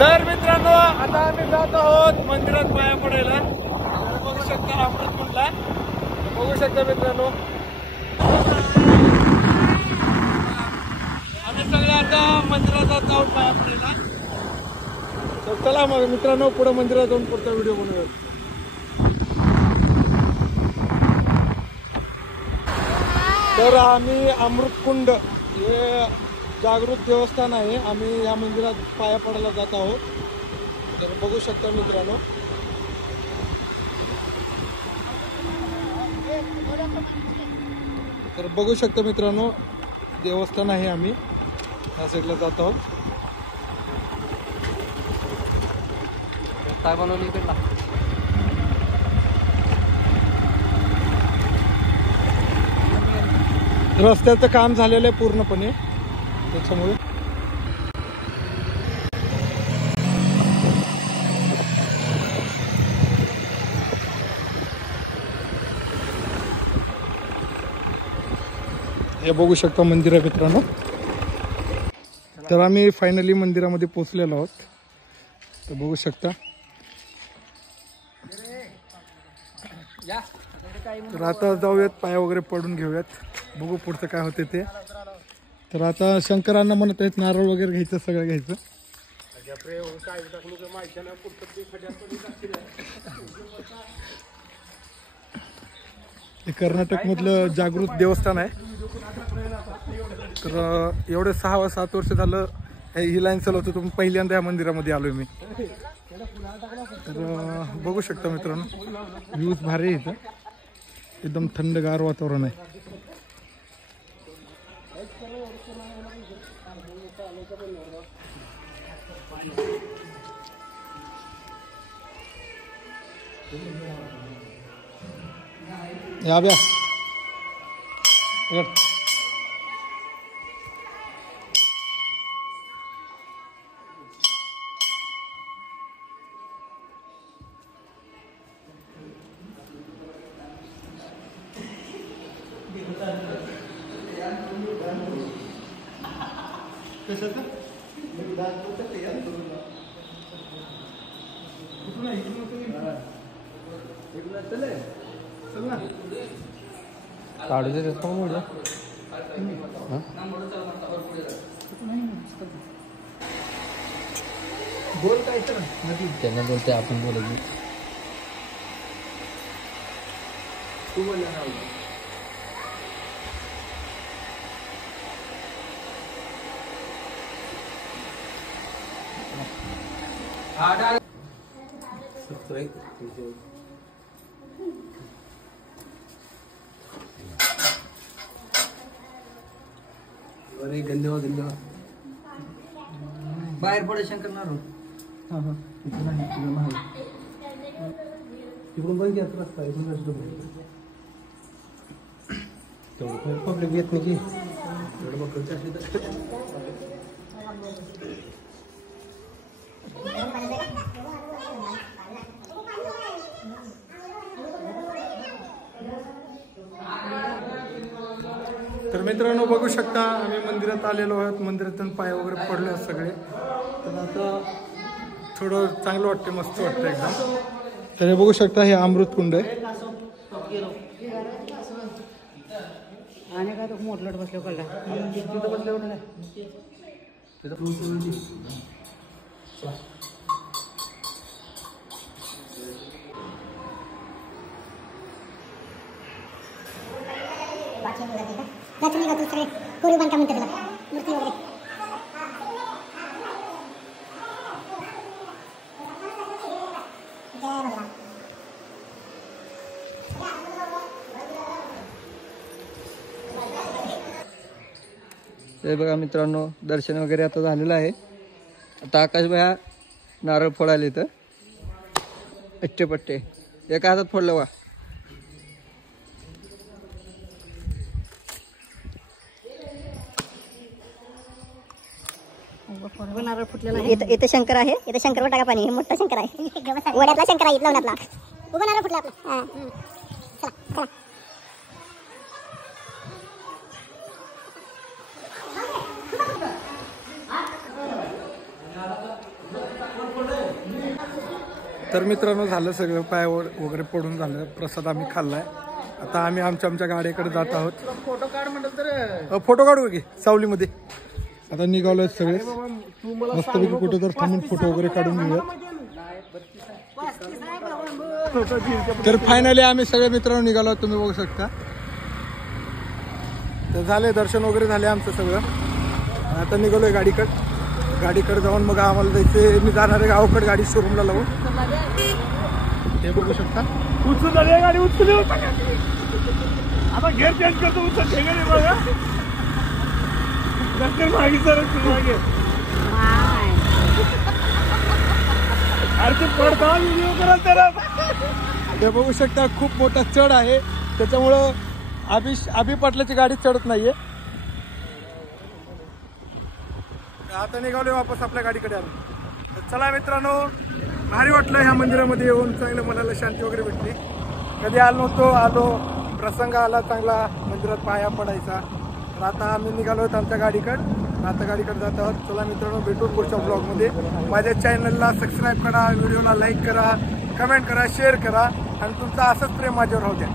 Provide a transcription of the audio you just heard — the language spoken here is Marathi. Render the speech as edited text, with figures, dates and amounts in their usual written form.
तर मित्रांनो आता आम्ही जात आहोत मंदिरात पाया पडायला. बघू शकता अमृतकुंडला. बघू शकता मित्रांनो आम्ही सगळे आता मंदिरात जात आहोत पाया पडायला. तर चला मग मित्रांनो पुढे मंदिरात जाऊन पुढचा व्हिडिओ बनवूया. तर आम्ही अमृतकुंड हे जागृत देवस्थान आहे. आम्ही या मंदिरात पाया पडायला जात आहोत. तर बघू शकता मित्रांनो देवस्थान आहे. आम्ही या साईडला जात आहोत. काय बनवलं इकडला रस्त्याचं काम झालेलं आहे पूर्णपणे त्याच्यामुळे. हे बघू शकता मंदिर आहे मित्रांनो. तर आम्ही फायनली मंदिरामध्ये पोहोचलेलो आहोत. तर बघू शकता. तर आता जाऊयात पाया वगैरे पडून घेऊयात. बघू पुढचं काय होते ते. तर आता शंकरांना म्हणत आहेत नारळ वगैरे घ्यायचं सगळं घ्यायचं. हे कर्नाटक मधलं जागृत देवस्थान आहे. तर एवढे 6-7 वर्ष झालं ही लाईन चालवतो. तुम्ही पहिल्यांदा या मंदिरामध्ये आलोय मी. तर बघू शकता मित्रांनो व्ह्यूज भारी आहे. इथं एकदम थंडगार वातावरण आहे. या ब्या काढू दे बोल काय तर त्यांना बोलते आपण बोलायचं. तू बोलला ना अरे धन्यवाद धन्यवाद. बाहेर पडे शंकर नारू. हा हा इकडून बंद घ्या रस्ता. तेवढं पब्लिक येत नाही की एवढं बघ. तर मित्रांनो बघू शकता आम्ही मंदिरात आलेलो आहोत. मंदिरातून पाय वगैरे पडले आहेत सगळे. तर आता थोडं चांगलं वाटतं मस्त वाटतं एकदम. तर हे बघू शकता हे अमृतकुंड आहे. आणि काय तो मोठलट बसलो कळला तिथं बसल्यावर नाही तुम्ही का दुसरे कोरी बांधकाम म्हणते त्याला मूर्ती वगैरे. ते बघा मित्रांनो दर्शन वगैरे आता झालेलं आहे. आता आकाश भया नारळ फोडायला इथं अट्टे पट्टे एका हातात फोडलं वा. नारळ फुटलेला आहे. इथं शंकर आहे. इथं शंकरवर टाका पाणी. मोठा शंकर आहे. वड्यातला शंकर आहे. लवणातला उभा नारळ फुटला आपला. चला चला तर मित्रांनो झालं सगळं, पायावर वगैरे पडून झालं, प्रसाद आम्ही खाल्लाय. आता आम्ही आमच्या गाड्याकडे जात आहोत. फोटो काढ म्हणलं तर फोटो काढू की सावलीमध्ये. आता निघालोय सगळे मस्तपैकी फोटो, तर थांबून फोटो वगैरे काढून घेऊयात. तर फायनली आम्ही सगळे मित्रांनो निघालो, तुम्ही बघू शकता. तर झाले दर्शन वगैरे झाले आमचं सगळं. आता निघालोय गाडीकडे जाऊन मग आम्हाला जायचे. मी जाणार आहे गावाकडे गाडी शोरूमला लावून. हे बघू शकता. गाडी उचलली आता घेर चेंज करतो. उचल बघा मागे सर मागे अरे पडता व्हिडिओ करा त्याला. हे बघू शकता खूप मोठा चढ आहे, त्याच्यामुळं अभि पाटलाची गाडी चढत नाहीये. आता निघालोय वापस आपल्या गाडीकडे आलो. चला मित्रांनो, भारी वाटलं ह्या मंदिरामध्ये येऊन. चांगलं मनाला शांती वगैरे भेटली. कधी आलो नव्हतो, आलो, प्रसंग आला चांगला मंदिरात पाया पडायचा. तर आता आम्ही निघालो आमच्या गाडीकडे जात आहोत. चला मित्रांनो, भेटू पुढच्या ब्लॉगमध्ये. माझ्या चॅनलला सबस्क्राईब करा, व्हिडिओला लाईक करा, कमेंट करा, शेअर करा आणि तुमचं असंच प्रेम माझ्यावर राहू द्या.